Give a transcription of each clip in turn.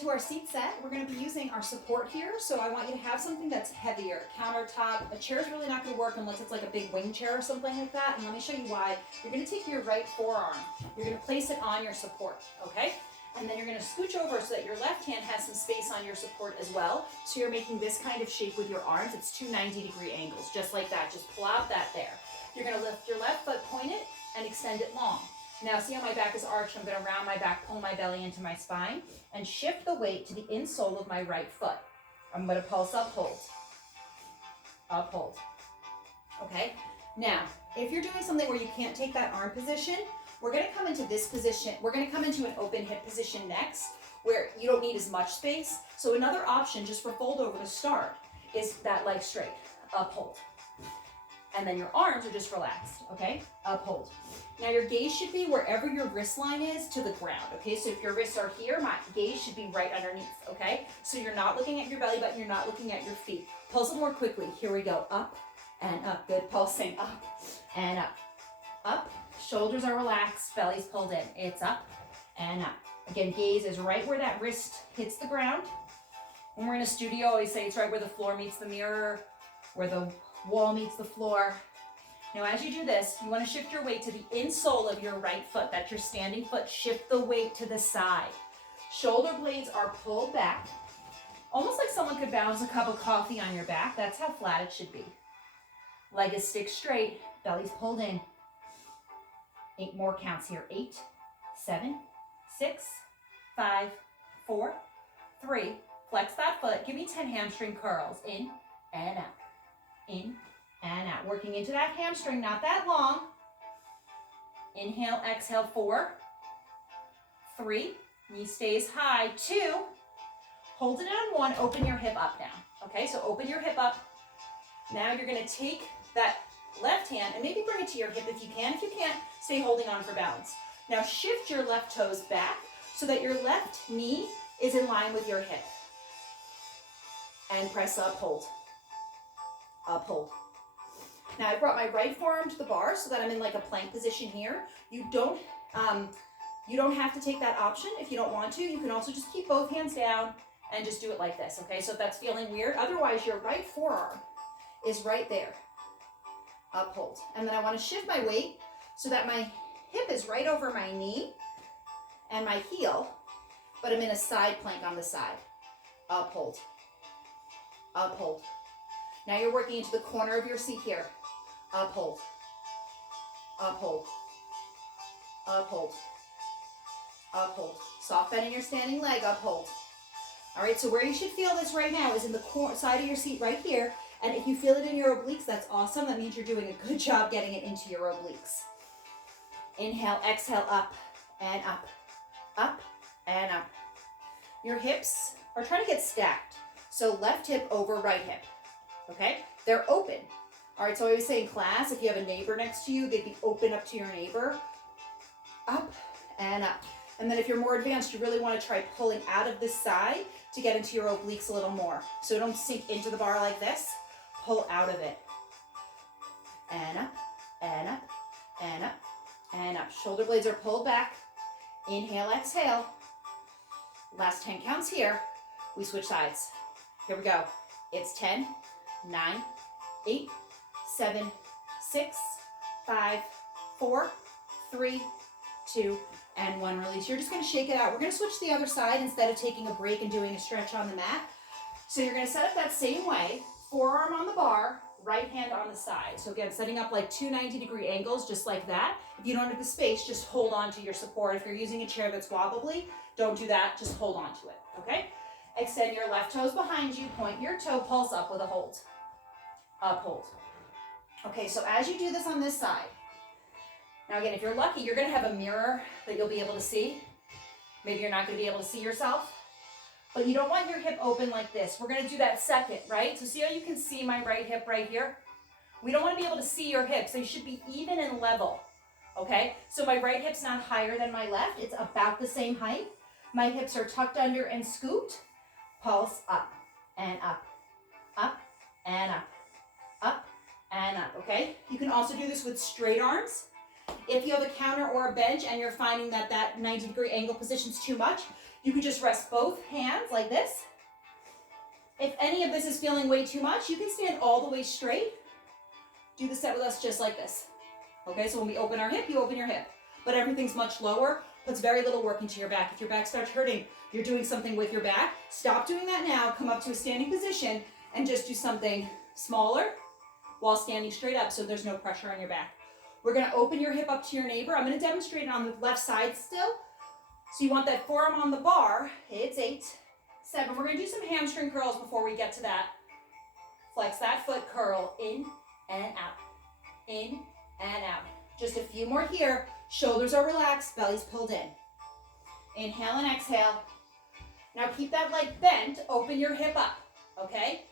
To our seat set, we're going to be using our support here, so I want you to have something that's heavier. Countertop, a chair is really not going to work unless it's like a big wing chair or something like that, and let me show you why. You're going to take your right forearm, you're going to place it on your support, okay? And then you're going to scooch over so that your left hand has some space on your support as well, so you're making this kind of shape with your arms. It's two 90-degree angles, just like that. Just pull out that there. You're going to lift your left foot, point it, and extend it long. Now see how my back is arched? I'm going to round my back, pull my belly into my spine, and shift the weight to the insole of my right foot. I'm going to pulse up, hold. Up, hold. Okay? Now, if you're doing something where you can't take that arm position, we're going to come into this position. We're going to come into an open hip position next, where you don't need as much space. So another option, just for fold over to start, is that leg straight. Up, hold. And then your arms are just relaxed, okay? Up, hold. Now your gaze should be wherever your wrist line is to the ground, okay? So if your wrists are here, my gaze should be right underneath, okay? So you're not looking at your belly button, you're not looking at your feet. Pulse it more quickly. Here we go, up and up. Good, pulsing, up and up. Up, shoulders are relaxed, belly's pulled in. It's up and up. Again, gaze is right where that wrist hits the ground. When we're in a studio, I always say it's right where the floor meets the mirror, where the wall meets the floor. Now as you do this, you want to shift your weight to the insole of your right foot. That's your standing foot. Shift the weight to the side. Shoulder blades are pulled back, almost like someone could balance a cup of coffee on your back. That's how flat it should be. Leg is stick straight, belly's pulled in. 8 more counts here. 8, 7, 6, 5, 4, 3. Flex that foot. Give me 10 hamstring curls. In and out. In and out. Working into that hamstring, not that long. Inhale, exhale, 4, 3, knee stays high, 2, hold it on 1, open your hip up now. Okay, so open your hip up. Now you're gonna take that left hand and maybe bring it to your hip if you can. If you can't, stay holding on for balance. Now shift your left toes back so that your left knee is in line with your hip. And press up, hold. Up, hold. Now I brought my right forearm to the bar so that I'm in like a plank position here. You don't have to take that option if you don't want to. You can also just keep both hands down and just do it like this, okay? So if that's feeling weird, otherwise your right forearm is right there. Up, hold. And then I want to shift my weight so that my hip is right over my knee and my heel, but I'm in a side plank on the side. Up, hold. Up, hold. Now you're working into the corner of your seat here. Up, hold. Up, hold. Up, hold. Up, hold. Soft bend in your standing leg, up, hold. All right, so where you should feel this right now is in the side of your seat right here. And if you feel it in your obliques, that's awesome. That means you're doing a good job getting it into your obliques. Inhale, exhale, up and up. Up and up. Your hips are trying to get stacked. So left hip over right hip. Okay? They're open. All right, so I always say in class, if you have a neighbor next to you, they'd be open up to your neighbor. Up and up. And then if you're more advanced, you really want to try pulling out of this side to get into your obliques a little more. So don't sink into the bar like this. Pull out of it. And up, and up, and up, and up. Shoulder blades are pulled back. Inhale, exhale. Last 10 counts here. We switch sides. Here we go. It's 10, 9, 8, 7, 6, 5, 4, 3, 2, and 1. Release. You're just going to shake it out. We're going to switch to the other side instead of taking a break and doing a stretch on the mat. So you're going to set up that same way. Forearm on the bar, right hand on the side. So again, setting up like two 90-degree angles, just like that. If you don't have the space, just hold on to your support. If you're using a chair that's wobbly, don't do that. Just hold on to it, okay? Extend your left toes behind you. Point your toe, pulse up with a hold. Up, hold. Okay, so as you do this on this side, now again, if you're lucky, you're going to have a mirror that you'll be able to see. Maybe you're not going to be able to see yourself. But you don't want your hip open like this. We're going to do that second, right? So see how you can see my right hip right here? We don't want to be able to see your hips. They should be even and level, okay? So my right hip's not higher than my left. It's about the same height. My hips are tucked under and scooped. Pulse up and up, up and up, up and up, okay? You can also do this with straight arms. If you have a counter or a bench and you're finding that that 90-degree angle position is too much, You could just rest both hands like this. If any of this is feeling way too much, you can stand all the way straight. Do the set with us just like this. Okay, so when we open our hip, you open your hip. But everything's much lower, puts very little work into your back. If your back starts hurting, you're doing something with your back. Stop doing that now, come up to a standing position, and just do something smaller while standing straight up so there's no pressure on your back. We're gonna open your hip up to your neighbor. I'm gonna demonstrate it on the left side still. So you want that forearm on the bar. It's 8, 7. We're gonna do some hamstring curls before we get to that. Flex that foot, curl in and out, in and out. Just a few more here. Shoulders are relaxed, belly's pulled in. Inhale and exhale. Now keep that leg bent, open your hip up, okay?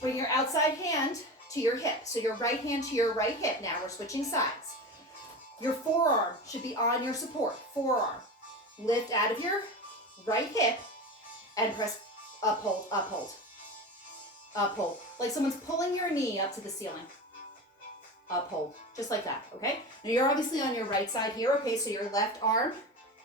Bring your outside hand to your hip. So your right hand to your right hip. Now we're switching sides. Your forearm should be on your support, forearm. Lift out of your right hip and press uphold, uphold, uphold. Like someone's pulling your knee up to the ceiling. Uphold, just like that, okay? Now you're obviously on your right side here, okay? So your left arm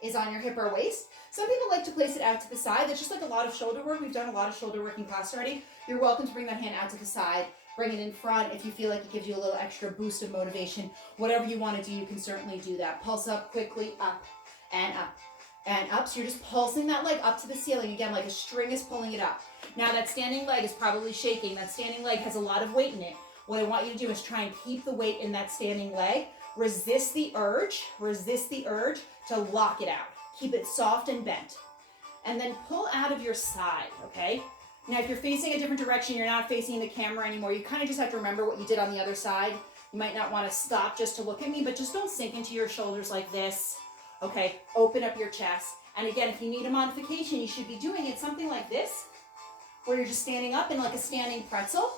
is on your hip or waist. Some people like to place it out to the side. That's just like a lot of shoulder work. We've done a lot of shoulder work in class already. You're welcome to bring that hand out to the side. Bring it in front if you feel like it gives you a little extra boost of motivation. Whatever you want to do, you can certainly do that. Pulse up quickly, up and up and up. So you're just pulsing that leg up to the ceiling. Again, like a string is pulling it up. Now that standing leg is probably shaking. That standing leg has a lot of weight in it. What I want you to do is try and keep the weight in that standing leg. Resist the urge to lock it out. Keep it soft and bent. And then pull out of your side, okay? Now, if you're facing a different direction, you're not facing the camera anymore, you kind of just have to remember what you did on the other side. You might not want to stop just to look at me, but just don't sink into your shoulders like this, okay? Open up your chest. And again, if you need a modification, you should be doing it something like this, where you're just standing up in like a standing pretzel.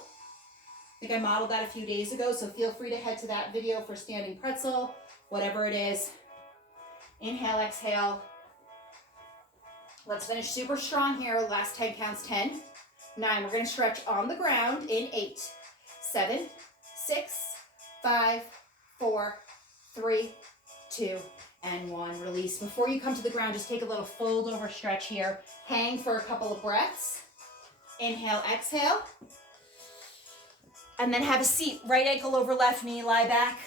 I think I modeled that a few days ago, so feel free to head to that video for standing pretzel, whatever it is. Inhale, exhale. Let's finish super strong here. Last 10 counts, 10, 9. We're gonna stretch on the ground in 8, 7, 6, 5, 4, 3, 2, and 1. Release. Before you come to the ground, just take a little fold over stretch here. Hang for a couple of breaths. Inhale, exhale. And then have a seat. Right ankle over left knee, lie back.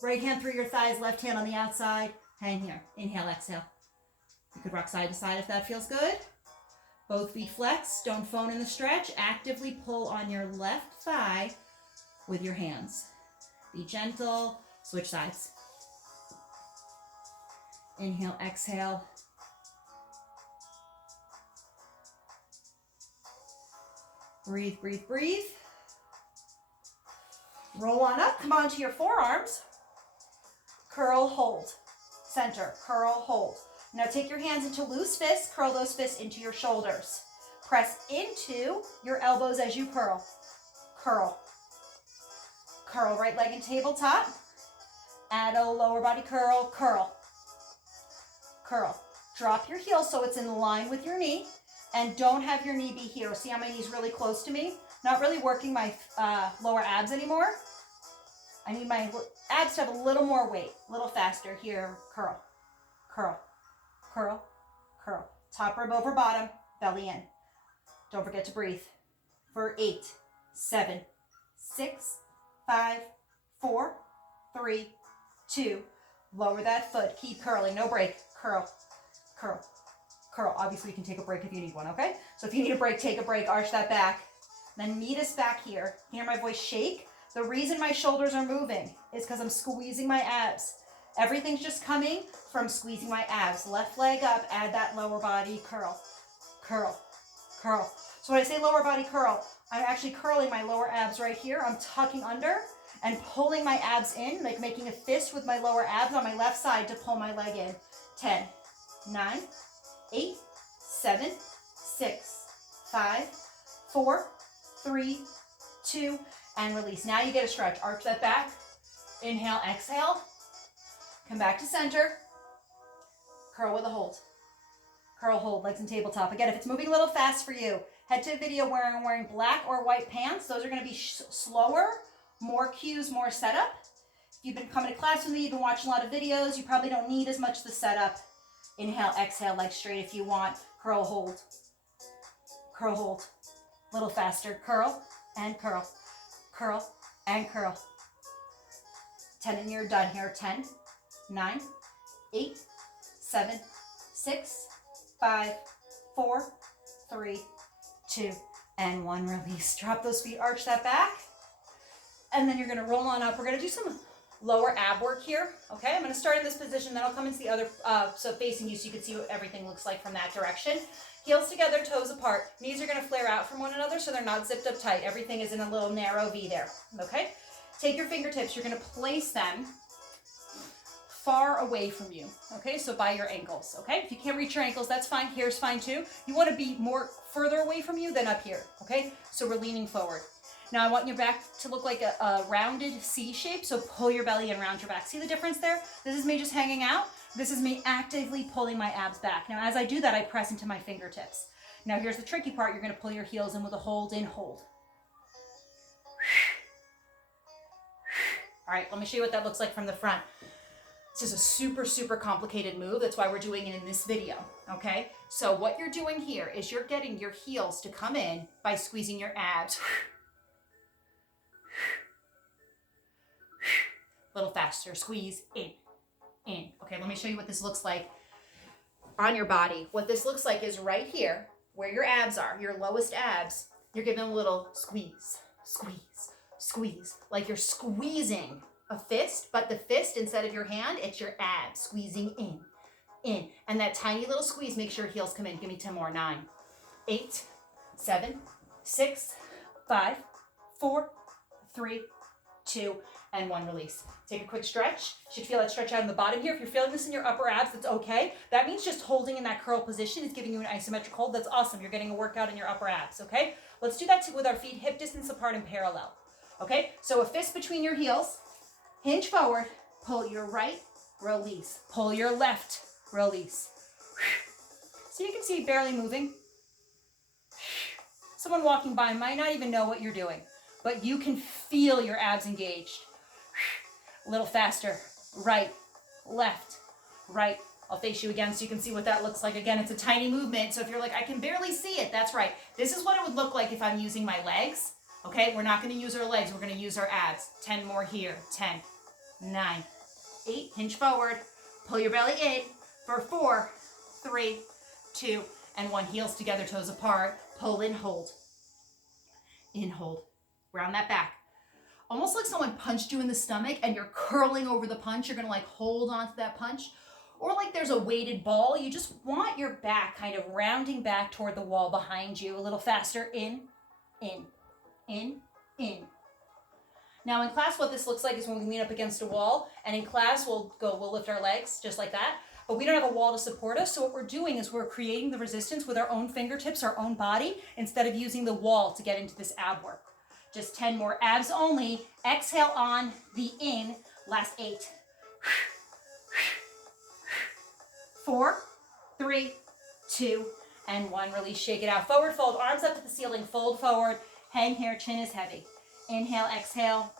Right hand through your thighs, left hand on the outside. Hang here. Inhale, exhale. You could rock side to side if that feels good. Both feet flex. Don't phone in the stretch. Actively pull on your left thigh with your hands. Be gentle. Switch sides. Inhale, exhale. Breathe, breathe, breathe. Roll on up. Come onto your forearms. Curl, hold. Center, curl, hold. Now take your hands into loose fists. Curl those fists into your shoulders. Press into your elbows as you curl. Curl. Curl, right leg in tabletop. Add a lower body curl, curl. Curl. Drop your heel so it's in line with your knee. And don't have your knee be here. See how my knee's really close to me? Not really working my lower abs anymore. I need my abs to have a little more weight, a little faster. Here, curl, curl, curl, curl. Top rib over bottom, belly in. Don't forget to breathe. For 8, 7, 6, 5, 4, 3, 2. Lower that foot. Keep curling. No break. Curl, curl, curl. Obviously, you can take a break if you need one, okay? So if you need a break, take a break. Arch that back. Then meet us back here. Hear my voice shake? The reason my shoulders are moving is because I'm squeezing my abs. Everything's just coming from squeezing my abs. Left leg up, add that lower body curl, curl, curl. So when I say lower body curl, I'm actually curling my lower abs right here. I'm tucking under and pulling my abs in, like making a fist with my lower abs on my left side to pull my leg in. 10, 9, 8, 7, 6, 5, 4, 3, 2, and release. Now you get a stretch. Arch that back. Inhale, exhale. Come back to center. Curl with a hold. Curl, hold, legs in tabletop. Again, if it's moving a little fast for you, head to a video where I'm wearing black or white pants. Those are going to be slower, more cues, more setup. If you've been coming to class with me, you've been watching a lot of videos, you probably don't need as much the setup Inhale, exhale, legs straight if you want. Curl, hold. Curl, hold. A little faster. Curl and curl. Curl and curl. 10 and you're done here. 10, 9, 8, 7, 6, 5, 4, 3, 2, and 1. Release. Drop those feet, arch that back. And then you're gonna roll on up. We're gonna do some lower ab work here, okay? I'm gonna start in this position, then I'll come into the other, so facing you so you can see what everything looks like from that direction. Heels together, toes apart. Knees are gonna flare out from one another so they're not zipped up tight. Everything is in a little narrow V there, okay? Take your fingertips, you're gonna place them far away from you, okay? So by your ankles, okay? If you can't reach your ankles, that's fine. Here's fine too. You wanna be more further away from you than up here, okay? So we're leaning forward. Now I want your back to look like a rounded C shape, so pull your belly and round your back. See the difference there? This is me just hanging out. This is me actively pulling my abs back. Now as I do that, I press into my fingertips. Now here's the tricky part. You're gonna pull your heels in with a hold in, hold. All right, let me show you what that looks like from the front. This is a super, super complicated move. That's why we're doing it in this video, okay? So what you're doing here is you're getting your heels to come in by squeezing your abs. A little faster, squeeze, in. Okay, let me show you what this looks like on your body. What this looks like is right here, where your abs are, your lowest abs, you're giving a little squeeze, squeeze, squeeze, like you're squeezing a fist, but the fist, instead of your hand, it's your abs, squeezing in. And that tiny little squeeze, make sure heels come in. Give me 10 more. 9, 8, 7, 6, 5, 4, 3, 2, and 1. Release. Take a quick stretch. You should feel that stretch out in the bottom here. If you're feeling this in your upper abs, that's okay. That means just holding in that curl position is giving you an isometric hold. That's awesome. You're getting a workout in your upper abs, okay? Let's do that with our feet hip distance apart and parallel, okay? So a fist between your heels, hinge forward, pull your right, release. Pull your left, release. So you can see barely moving. Someone walking by might not even know what you're doing, but you can feel your abs engaged. A little faster. Right, left, right. I'll face you again so you can see what that looks like. Again, it's a tiny movement. So if you're like, I can barely see it, that's right. This is what it would look like if I'm using my legs. Okay, we're not going to use our legs. We're going to use our abs. 10 more here. 10, 9, 8. Hinge forward. Pull your belly in for 4, 3, 2, and 1. Heels together, toes apart. Pull in, hold. In, hold. Round that back. Almost like someone punched you in the stomach and you're curling over the punch. You're going to like hold on to that punch. Or like there's a weighted ball. You just want your back kind of rounding back toward the wall behind you. A little faster. In, in, in, in. Now in class, what this looks like is when we lean up against a wall. And in class, we'll lift our legs just like that. But we don't have a wall to support us. So what we're doing is we're creating the resistance with our own fingertips, our own body, instead of using the wall to get into this ab work. Just 10 more. Abs only. Exhale on the in. Last 8. 4, 3, 2, and 1. Release. Shake it out. Forward fold. Arms up to the ceiling. Fold forward. Hang here. Chin is heavy. Inhale. Exhale.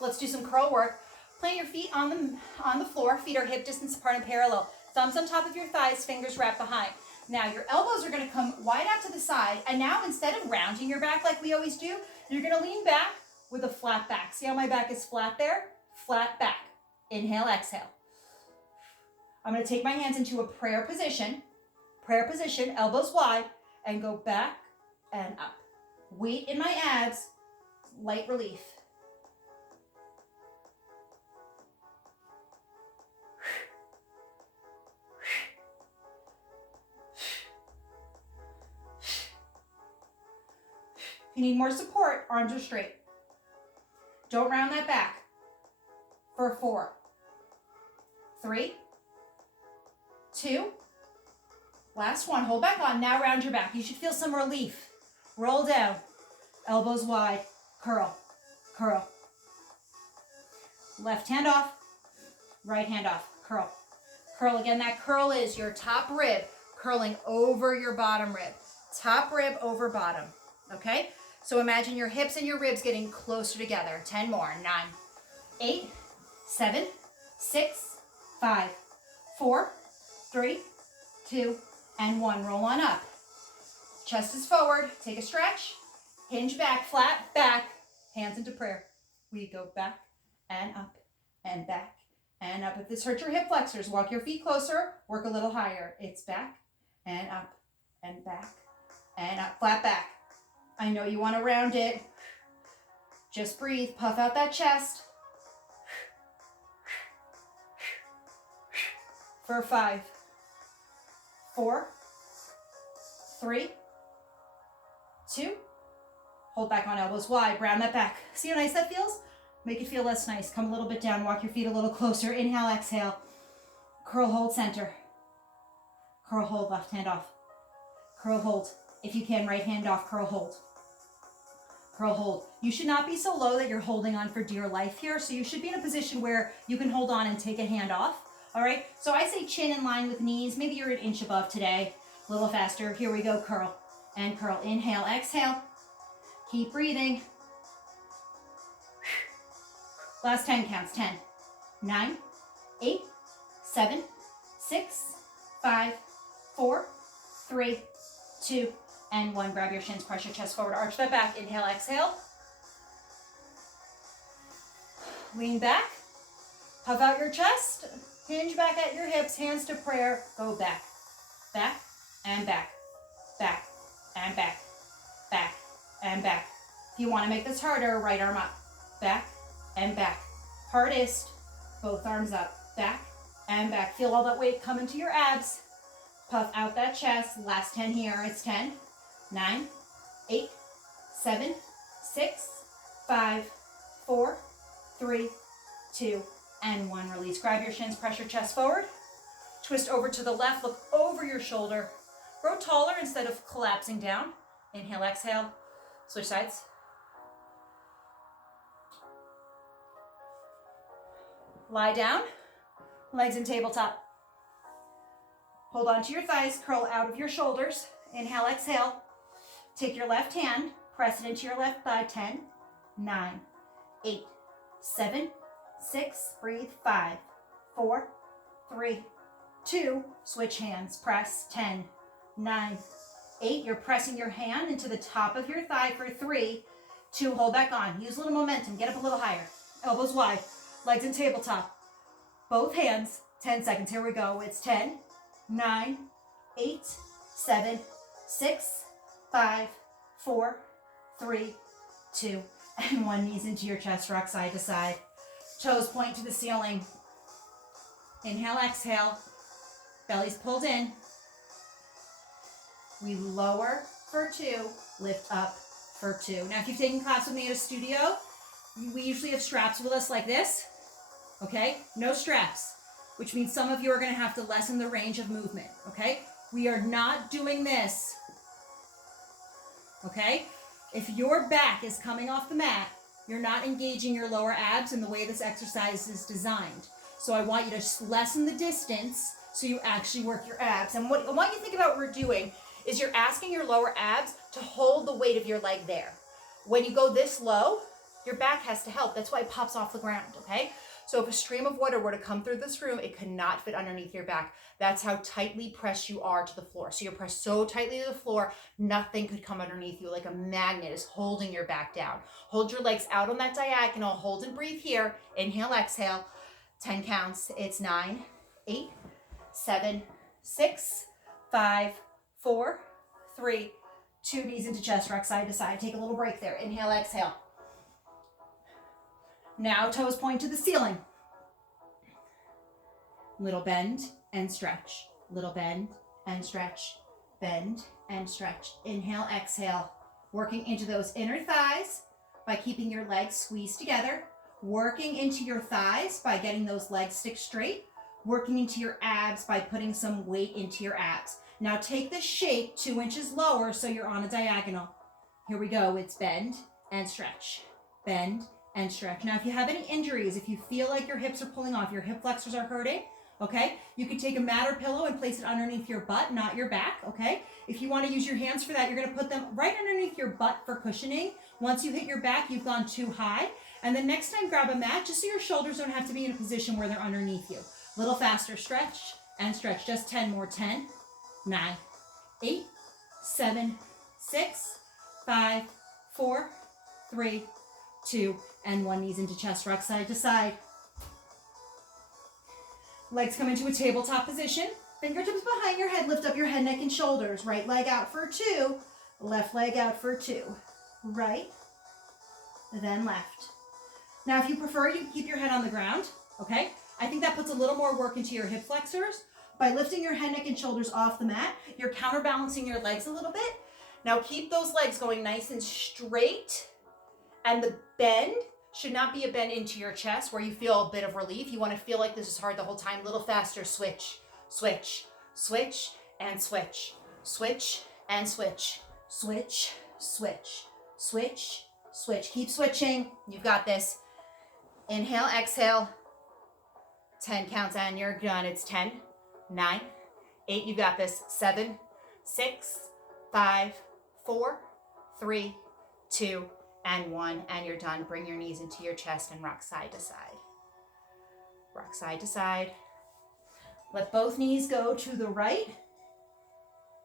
Let's do some curl work. Plant your feet on the floor. Feet are hip distance apart and parallel. Thumbs on top of your thighs. Fingers wrapped behind. Now your elbows are going to come wide out to the side, and now instead of rounding your back like we always do, you're going to lean back with a flat back. See how my back is flat there? Flat back. Inhale, exhale. I'm going to take my hands into a prayer position, elbows wide, and go back and up. Weight in my abs, light relief. If you need more support, arms are straight. Don't round that back. For 4, 3, 2, last 1. Hold back on. Now round your back. You should feel some relief. Roll down. Elbows wide. Curl. Curl. Left hand off. Right hand off. Curl. Curl again. That curl is your top rib curling over your bottom rib. Top rib over bottom. Okay? So imagine your hips and your ribs getting closer together. 10 more. 9, 8, 7, 6, 5, 4, 3, 2, and 1. Roll on up. Chest is forward. Take a stretch. Hinge back, flat back. Hands into prayer. We go back and up and back and up. If this hurts your hip flexors, walk your feet closer. Work a little higher. It's back and up and back and up. Flat back. I know you want to round it. Just breathe. Puff out that chest. For 5, 4, 3, 2. Hold back on elbows wide. Round that back. See how nice that feels? Make it feel less nice. Come a little bit down. Walk your feet a little closer. Inhale, exhale. Curl, hold, center. Curl, hold, left hand off. Curl, hold. If you can, right hand off. Curl, hold. Curl, hold. You should not be so low that you're holding on for dear life here. So you should be in a position where you can hold on and take a hand off. All right? So I say chin in line with knees. Maybe you're an inch above today. A little faster. Here we go. Curl and curl. Inhale, exhale. Keep breathing. Last 10 counts. 10, 9, 8, 7, 6, 5, 4, 3, 2, and 1. Grab your shins, press your chest forward, arch that back. Inhale, exhale. Lean back. Puff out your chest. Hinge back at your hips. Hands to prayer. Go back. Back and back. Back and back. Back and back. If you want to make this harder, right arm up. Back and back. Hardest, both arms up. Back and back. Feel all that weight come into your abs. Puff out that chest. Last 10 here. It's 10, 9, 8, 7, 6, 5, 4, 3, 2, and 1. Release. Grab your shins, press your chest forward. Twist over to the left. Look over your shoulder. Grow taller instead of collapsing down. Inhale, exhale. Switch sides. Lie down, legs in tabletop. Hold on to your thighs, curl out of your shoulders. Inhale, exhale. Take your left hand, press it into your left thigh. 10, 9, 8, 7, 6, breathe. 5, 4, 3, 2, switch hands, press. 10, 9, 8. You're pressing your hand into the top of your thigh for 3, 2, hold back on. Use a little momentum, get up a little higher. Elbows wide. Legs in tabletop. Both hands. 10 seconds. Here we go. It's 10, 9, 8, 7, 6, 5, 4, 3, 2, and 1. Knees into your chest. Rock side to side. Toes point to the ceiling. Inhale, exhale. Belly's pulled in. We lower for 2. Lift up for 2. Now, if you've taken class with me at a studio, we usually have straps with us like this. Okay, no straps, which means some of you are going to have to lessen the range of movement. Okay, we are not doing this. Okay, if your back is coming off the mat, you're not engaging your lower abs in the way this exercise is designed. So I want you to lessen the distance so you actually work your abs. And what I want you to think about what we're doing is you're asking your lower abs to hold the weight of your leg there. When you go this low, your back has to help. That's why it pops off the ground, okay? So if a stream of water were to come through this room, it could not fit underneath your back. That's how tightly pressed you are to the floor. So you're pressed so tightly to the floor, nothing could come underneath you. Like a magnet is holding your back down. Hold your legs out on that diagonal. Hold and breathe here. Inhale, exhale. 10 counts. It's 9, 8, 7, 6, 5, 4, 3, 2. Knees into chest, rock side to side. Take a little break there. Inhale, exhale. Now toes point to the ceiling. Little bend and stretch. Little bend and stretch. Bend and stretch. Inhale, exhale. Working into those inner thighs by keeping your legs squeezed together. Working into your thighs by getting those legs stick straight. Working into your abs by putting some weight into your abs. Now take this shape 2 inches lower so you're on a diagonal. Here we go. It's bend and stretch. Bend and stretch. Now, if you have any injuries, if you feel like your hips are pulling off, your hip flexors are hurting, okay, you can take a mat or pillow and place it underneath your butt, not your back, okay? If you want to use your hands for that, you're going to put them right underneath your butt for cushioning. Once you hit your back, you've gone too high, And then next time, grab a mat just so your shoulders don't have to be in a position where they're underneath you. A little faster, stretch and stretch. Just 10 more. 10, 9, 8, 7, 6, 5, 4, 3, 2, and 1. Knees into chest, rock side to side. Legs come into a tabletop position. Fingertips behind your head. Lift up your head, neck, and shoulders. Right leg out for 2. Left leg out for 2. Right, then left. Now, if you prefer, you can keep your head on the ground, okay? I think that puts a little more work into your hip flexors. By lifting your head, neck, and shoulders off the mat, you're counterbalancing your legs a little bit. Now, keep those legs going nice and straight, and the bend should not be a bend into your chest where you feel a bit of relief. You want to feel like this is hard the whole time. A little faster. Switch, switch, switch, and switch. Switch and switch. Switch, switch, switch, switch. Keep switching. You've got this. Inhale, exhale. 10 counts and you're done. It's 10, 9, 8. You got this. 7, 6, 5, 4, 3, 2, and 1, and you're done. Bring your knees into your chest and rock side to side. Rock side to side. Let both knees go to the right,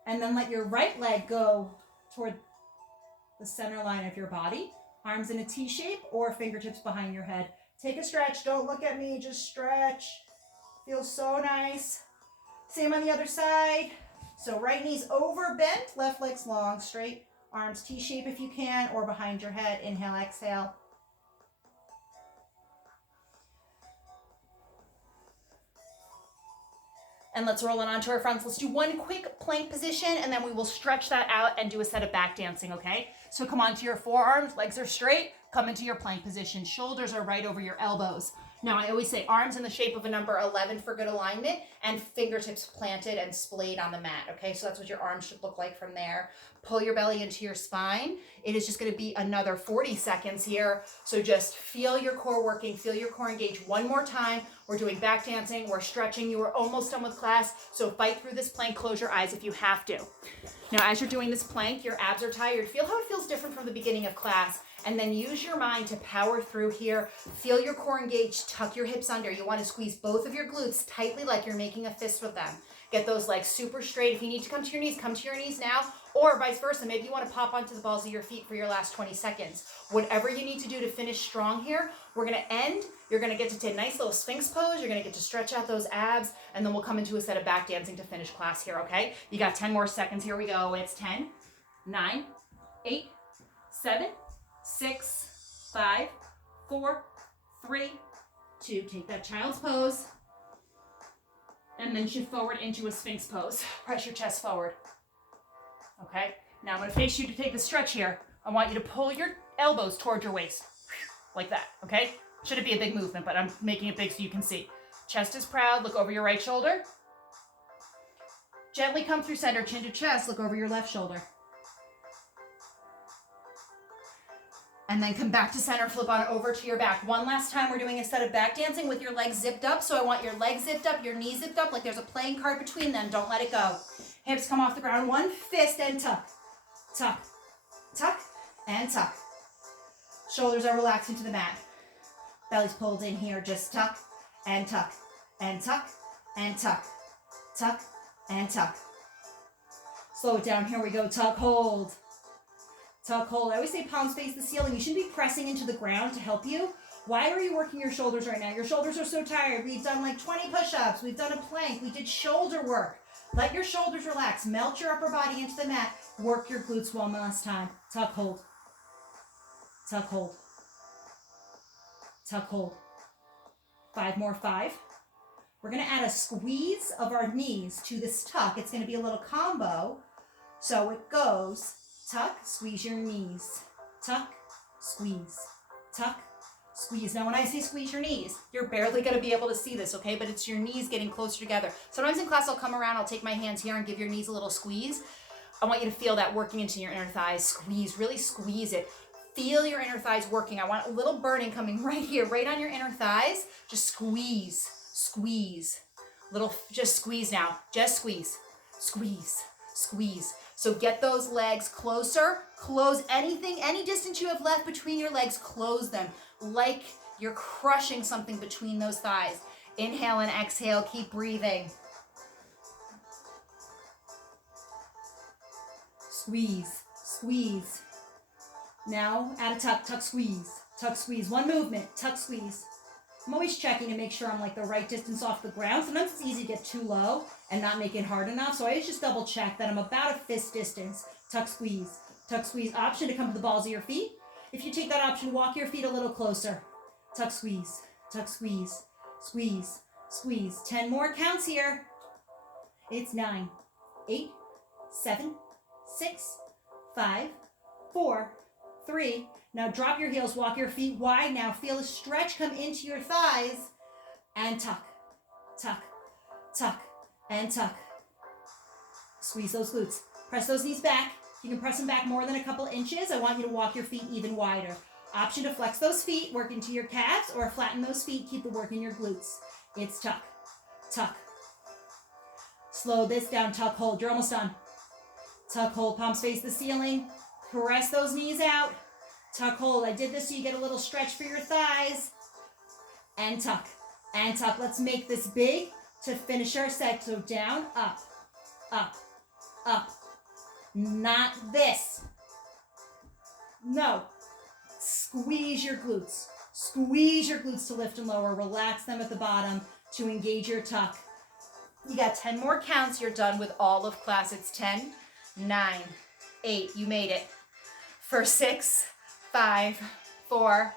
and then let your right leg go toward the center line of your body. Arms in a T shape or fingertips behind your head. Take a stretch. Don't look at me. Just stretch. Feels so nice. Same on the other side. So right knee's over, bent. Left leg's long, straight. Arms T-shape if you can, or behind your head. Inhale, exhale. And let's roll it onto our fronts. Let's do one quick plank position, and then we will stretch that out and do a set of back dancing, okay? So come onto your forearms, legs are straight, come into your plank position. Shoulders are right over your elbows. Now, I always say arms in the shape of a number 11 for good alignment, and fingertips planted and splayed on the mat, okay? So that's what your arms should look like from there. Pull your belly into your spine. It is just gonna be another 40 seconds here. So just feel your core working, feel your core engage one more time. We're doing back dancing, we're stretching. You are almost done with class, so fight through this plank, close your eyes if you have to. Now, as you're doing this plank, your abs are tired. Feel how it feels different from the beginning of class. And then use your mind to power through here. Feel your core engage, tuck your hips under. You want to squeeze both of your glutes tightly like you're making a fist with them. Get those legs super straight. If you need to come to your knees, come to your knees now, or vice versa. Maybe you want to pop onto the balls of your feet for your last 20 seconds. Whatever you need to do to finish strong here, we're going to end. You're going to get to take a nice little Sphinx pose. You're going to get to stretch out those abs, and then we'll come into a set of back dancing to finish class here, okay? You got 10 more seconds. Here we go. It's 10, 9, 8, 7, 6, 5, 4, 3, 2. Take that child's pose. And then shift forward into a Sphinx pose. Press your chest forward. Okay? Now I'm going to face you to take the stretch here. I want you to pull your elbows towards your waist. Like that. Okay? Shouldn't be a big movement, but I'm making it big so you can see. Chest is proud. Look over your right shoulder. Gently come through center, chin to chest. Look over your left shoulder. And then come back to center, flip on over to your back. One last time, we're doing a set of back dancing with your legs zipped up. So I want your legs zipped up, your knees zipped up, like there's a playing card between them. Don't let it go. Hips come off the ground. One fist and tuck. Tuck, tuck, and tuck. Shoulders are relaxed into the mat. Belly's pulled in here. Just tuck and tuck and tuck and tuck. Tuck and tuck. Slow it down. Here we go. Tuck, hold. Tuck, hold. I always say palms face the ceiling. You shouldn't be pressing into the ground to help you. Why are you working your shoulders right now? Your shoulders are so tired. We've done like 20 push-ups. We've done a plank. We did shoulder work. Let your shoulders relax. Melt your upper body into the mat. Work your glutes one last time. Tuck, hold. Tuck, hold. Tuck, hold. 5 more. 5. We're going to add a squeeze of our knees to this tuck. It's going to be a little combo. So it goes tuck, squeeze your knees. Tuck, squeeze. Tuck, squeeze. Now when I say squeeze your knees, you're barely going to be able to see this, okay? But it's your knees getting closer together. Sometimes in class I'll come around, I'll take my hands here and give your knees a little squeeze. I want you to feel that working into your inner thighs. Squeeze, really squeeze it. Feel your inner thighs working. I want a little burning coming right here, right on your inner thighs. Just squeeze, squeeze. Little, just squeeze now. Just squeeze, squeeze, squeeze. So get those legs closer. Close anything, any distance you have left between your legs, close them. like you're crushing something between those thighs. Inhale and exhale, keep breathing. Squeeze, squeeze. Now add a tuck, tuck, squeeze, tuck, squeeze. One movement, tuck, squeeze. I'm always checking to make sure I'm like the right distance off the ground. Sometimes it's easy to get too low and not make it hard enough. So I always just double check that I'm about a fist distance. Tuck, squeeze, tuck, squeeze. Option to come to the balls of your feet. If you take that option, walk your feet a little closer. Tuck, squeeze, tuck, squeeze, squeeze, squeeze. 10 more counts here. It's 9, 8, 7, 6, 5, 4, 3. Now drop your heels, walk your feet wide. Now feel a stretch come into your thighs and tuck, tuck, tuck, and tuck. Squeeze those glutes. Press those knees back. You can press them back more than a couple inches. I want you to walk your feet even wider. Option to flex those feet, work into your calves, or flatten those feet, keep the work in your glutes. It's tuck, tuck. Slow this down, tuck, hold. You're almost done. Tuck, hold, palms face the ceiling. Press those knees out. Tuck, hold. I did this so you get a little stretch for your thighs. And tuck, and tuck. Let's make this big to finish our set. So down, up, up, up. Not this. No. Squeeze your glutes. Squeeze your glutes to lift and lower. Relax them at the bottom to engage your tuck. You got 10 more counts. You're done with all of class. It's 10, 9, 8. You made it. For 6, 5, 4,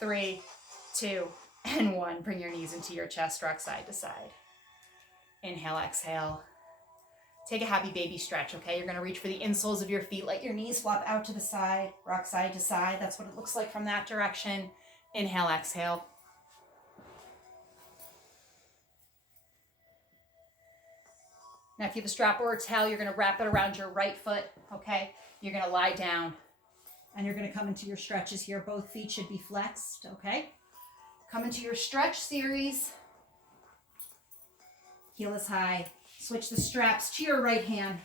3, 2, and 1. Bring your knees into your chest, rock side to side. Inhale, exhale. Take a happy baby stretch, okay? You're gonna reach for the insoles of your feet. Let your knees flop out to the side, rock side to side. That's what it looks like from that direction. Inhale, exhale. Now, if you have a strap or a towel, you're gonna wrap it around your right foot, okay? You're gonna lie down and you're gonna come into your stretches here. Both feet should be flexed, okay? Come into your stretch series. Heel is high. Switch the straps to your right hand.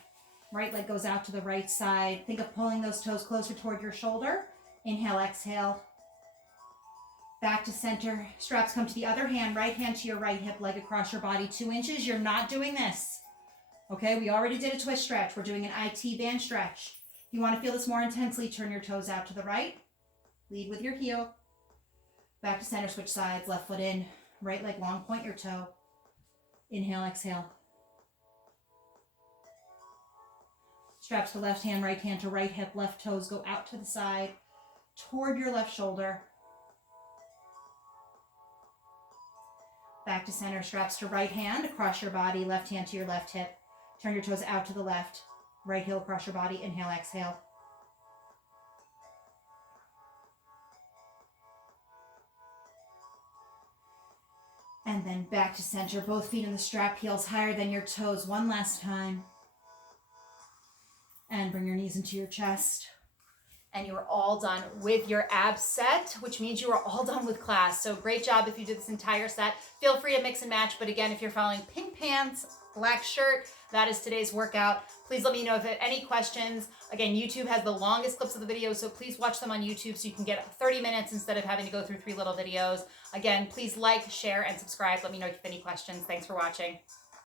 Right leg goes out to the right side. Think of pulling those toes closer toward your shoulder. Inhale, exhale. Back to center. Straps come to the other hand. Right hand to your right hip, leg across your body 2 inches. You're not doing this. Okay, we already did a twist stretch. We're doing an IT band stretch. If you want to feel this more intensely, turn your toes out to the right. Lead with your heel. Back to center, switch sides. Left foot in. Right leg long, point your toe. Inhale, exhale. Straps to left hand, right hand to right hip, left toes go out to the side, toward your left shoulder. Back to center, straps to right hand, across your body, left hand to your left hip. Turn your toes out to the left, right heel across your body, inhale, exhale. And then back to center, both feet in the strap, heels higher than your toes. One last time. And bring your knees into your chest. And you're all done with your ab set, which means you are all done with class. So great job if you did this entire set. Feel free to mix and match. But again, if you're following pink pants, black shirt, that is today's workout. Please let me know if you have any questions. Again, YouTube has the longest clips of the videos, so please watch them on YouTube so you can get 30 minutes instead of having to go through 3 little videos. Again, please like, share, and subscribe. Let me know if you have any questions. Thanks for watching.